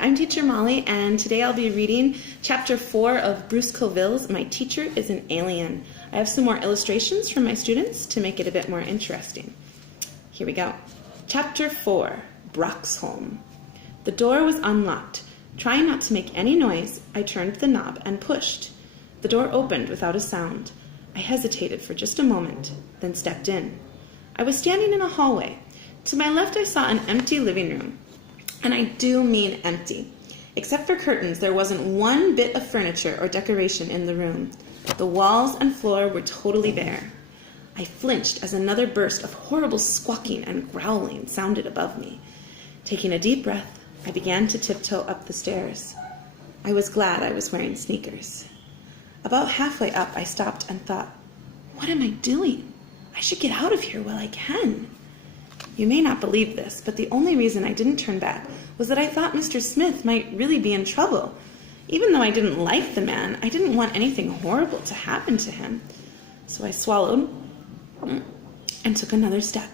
I'm Teacher Molly, and today I'll be reading Chapter 4 of Bruce Coville's My Teacher is an Alien. I have some more illustrations from my students to make it a bit more interesting. Here we go. Chapter 4, Brock's Home. The door was unlocked. Trying not to make any noise, I turned the knob and pushed. The door opened without a sound. I hesitated for just a moment, then stepped in. I was standing in a hallway. To my left, I saw an empty living room. And I do mean empty. Except for curtains, there wasn't one bit of furniture or decoration in the room. The walls and floor were totally bare. I flinched as another burst of horrible squawking and growling sounded above me. Taking a deep breath, I began to tiptoe up the stairs. I was glad I was wearing sneakers. About halfway up, I stopped and thought, what am I doing? I should get out of here while I can. You may not believe this, but the only reason I didn't turn back was that I thought Mr. Smith might really be in trouble. Even though I didn't like the man, I didn't want anything horrible to happen to him. So I swallowed and took another step.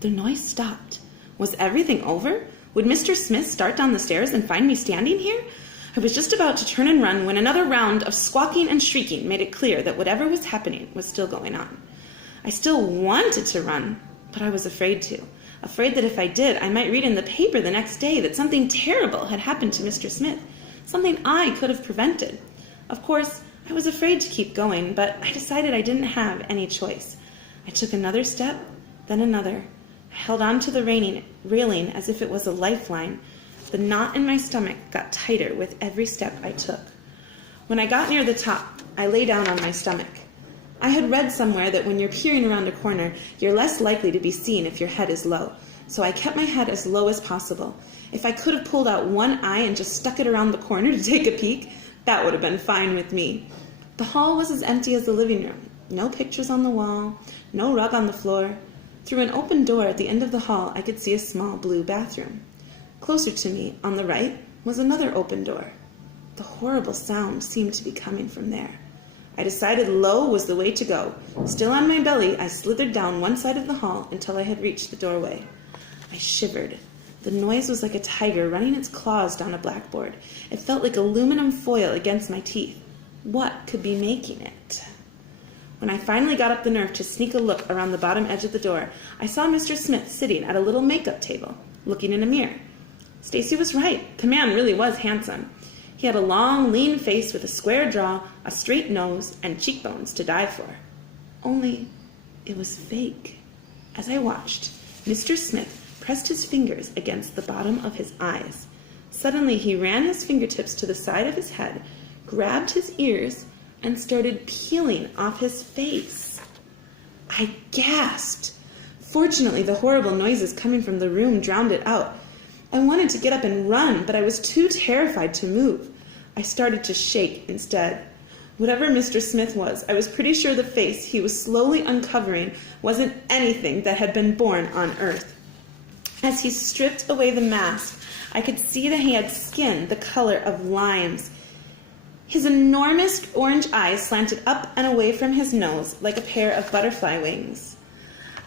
The noise stopped. Was everything over? Would Mr. Smith start down the stairs and find me standing here? I was just about to turn and run when another round of squawking and shrieking made it clear that whatever was happening was still going on. I still wanted to run, but I was afraid to. Afraid that if I did, I might read in the paper the next day that something terrible had happened to Mr. Smith, something I could have prevented. Of course, I was afraid to keep going, but I decided I didn't have any choice. I took another step, then another. I held on to the railing as if it was a lifeline. The knot in my stomach got tighter with every step I took. When I got near the top, I lay down on my stomach. I had read somewhere that when you're peering around a corner, you're less likely to be seen if your head is low, so I kept my head as low as possible. If I could have pulled out one eye and just stuck it around the corner to take a peek, that would have been fine with me. The hall was as empty as the living room. No pictures on the wall, no rug on the floor. Through an open door at the end of the hall, I could see a small blue bathroom. Closer to me, on the right, was another open door. The horrible sound seemed to be coming from there. I decided low was the way to go. Still on my belly, I slithered down one side of the hall until I had reached the doorway. I shivered. The noise was like a tiger running its claws down a blackboard. It felt like aluminum foil against my teeth. What could be making it? When I finally got up the nerve to sneak a look around the bottom edge of the door, I saw Mr. Smith sitting at a little makeup table, looking in a mirror. Stacy was right. The man really was handsome. He had a long, lean face with a square jaw, a straight nose, and cheekbones to die for. Only, it was fake. As I watched, Mr. Smith pressed his fingers against the bottom of his eyes. Suddenly, he ran his fingertips to the side of his head, grabbed his ears, and started peeling off his face. I gasped. Fortunately, the horrible noises coming from the room drowned it out. I wanted to get up and run, but I was too terrified to move. I started to shake instead. Whatever Mr. Smith was, I was pretty sure the face he was slowly uncovering wasn't anything that had been born on Earth. As he stripped away the mask, I could see that he had skin the color of limes. His enormous orange eyes slanted up and away from his nose like a pair of butterfly wings.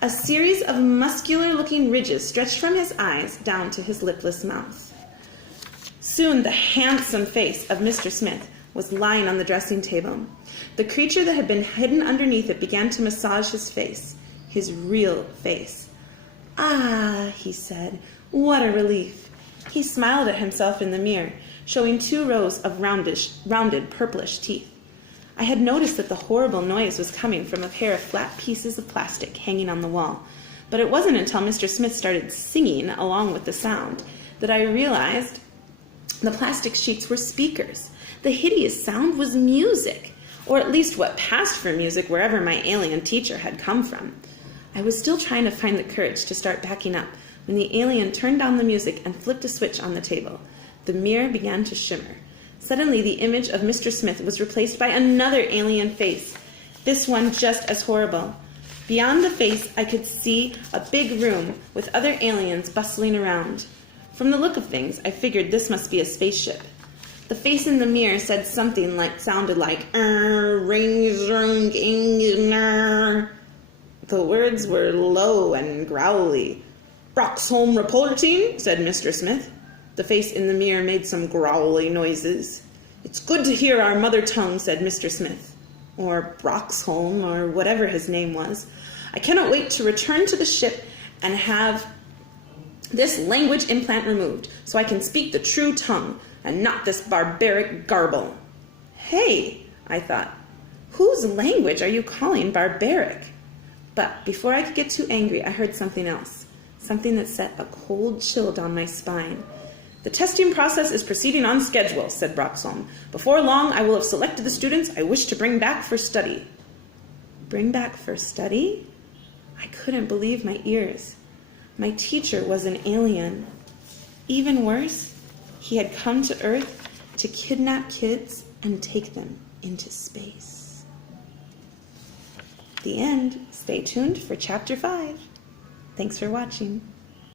A series of muscular-looking ridges stretched from his eyes down to his lipless mouth. Soon the handsome face of Mr. Smith was lying on the dressing table. The creature that had been hidden underneath it began to massage his face, his real face. "Ah," he said, "what a relief." He smiled at himself in the mirror, showing 2 rows of rounded purplish teeth. I had noticed that the horrible noise was coming from a pair of flat pieces of plastic hanging on the wall, but it wasn't until Mr. Smith started singing along with the sound that I realized the plastic sheets were speakers. The hideous sound was music, or at least what passed for music wherever my alien teacher had come from. I was still trying to find the courage to start backing up when the alien turned down the music and flipped a switch on the table. The mirror began to shimmer. Suddenly, the image of Mr. Smith was replaced by another alien face, this one just as horrible. Beyond the face, I could see a big room with other aliens bustling around. From the look of things, I figured this must be a spaceship. The face in the mirror said something sounded like, rings, The words were low and growly. "Brock's home reporting," said Mr. Smith. The face in the mirror made some growly noises. "It's good to hear our mother tongue," said Mr. Smith, or Broxholm, or whatever his name was. "I cannot wait to return to the ship and have this language implant removed, so I can speak the true tongue, and not this barbaric garble." Hey, I thought, whose language are you calling barbaric? But before I could get too angry, I heard something else, something that set a cold chill down my spine. "The testing process is proceeding on schedule," said Broxholm. "Before long, I will have selected the students I wish to bring back for study." Bring back for study? I couldn't believe my ears. My teacher was an alien. Even worse, he had come to Earth to kidnap kids and take them into space. The end. Stay tuned for Chapter 5. Thanks for watching.